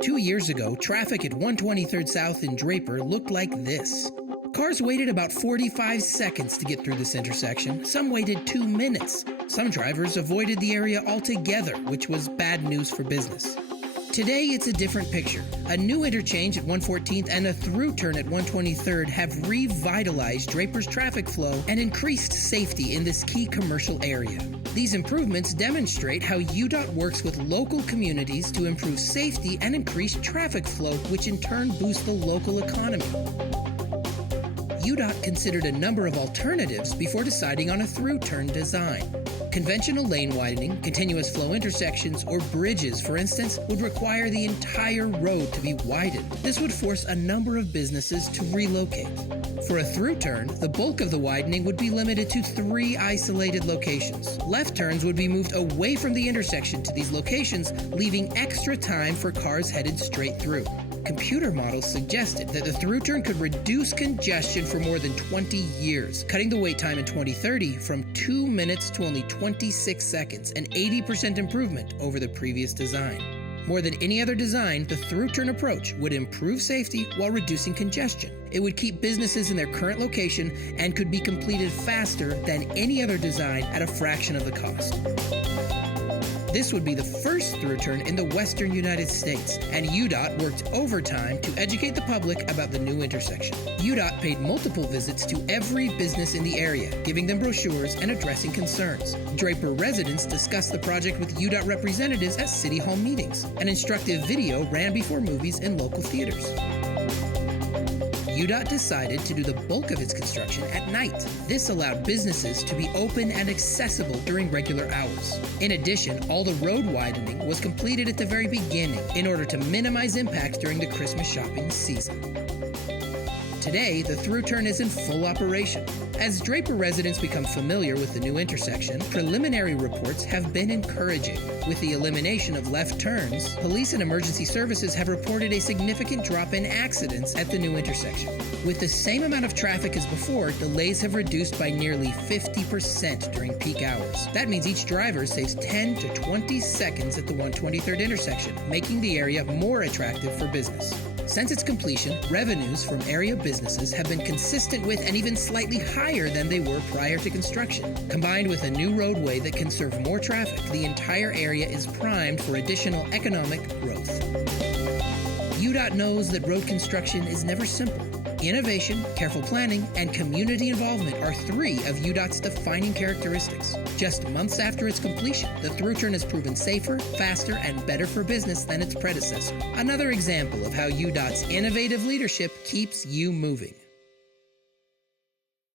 2 years ago, traffic at 123rd South in Draper looked like this. Cars waited about 45 seconds to get through this intersection. Some waited 2 minutes. Some drivers avoided the area altogether, which was bad news for business. Today, it's a different picture. A new interchange at 114th and a ThrU-Turn at 123rd have revitalized Draper's traffic flow and increased safety in this key commercial area. These improvements demonstrate how UDOT works with local communities to improve safety and increase traffic flow, which in turn boosts the local economy. UDOT considered a number of alternatives before deciding on a ThrU-Turn design. Conventional lane widening, continuous flow intersections, or bridges, for instance, would require the entire road to be widened. This would force a number of businesses to relocate. For a ThrU-Turn, the bulk of the widening would be limited to 3 isolated locations. Left turns would be moved away from the intersection to these locations, leaving extra time for cars headed straight through. Computer models suggested that the ThrU-Turn could reduce congestion for more than 20 years, cutting the wait time in 2030 from 2 minutes to only 26 seconds, an 80% improvement over the previous design. More than any other design, the ThrU-Turn approach would improve safety while reducing congestion. It would keep businesses in their current location and could be completed faster than any other design at a fraction of the cost. This would be the first ThrU-Turn in the western United States, and UDOT worked overtime to educate the public about the new intersection. UDOT paid multiple visits to every business in the area, giving them brochures and addressing concerns. Draper residents discussed the project with UDOT representatives at City Hall meetings. An instructive video ran before movies in local theaters. UDOT decided to do the bulk of its construction at night. This allowed businesses to be open and accessible during regular hours. In addition, all the road widening was completed at the very beginning in order to minimize impact during the Christmas shopping season. Today, the ThrU-Turn is in full operation. As Draper residents become familiar with the new intersection, preliminary reports have been encouraging. With the elimination of left turns, police and emergency services have reported a significant drop in accidents at the new intersection. With the same amount of traffic as before, delays have reduced by nearly 50% during peak hours. That means each driver saves 10 to 20 seconds at the 123rd intersection, making the area more attractive for business. Since its completion, revenues from area businesses have been consistent with and even slightly higher than they were prior to construction. Combined with a new roadway that can serve more traffic, the entire area is primed for additional economic growth. UDOT knows that road construction is never simple. Innovation, careful planning, and community involvement are 3 of UDOT's defining characteristics. Just months after its completion, the ThrU-Turn has proven safer, faster, and better for business than its predecessor. Another example of how UDOT's innovative leadership keeps you moving.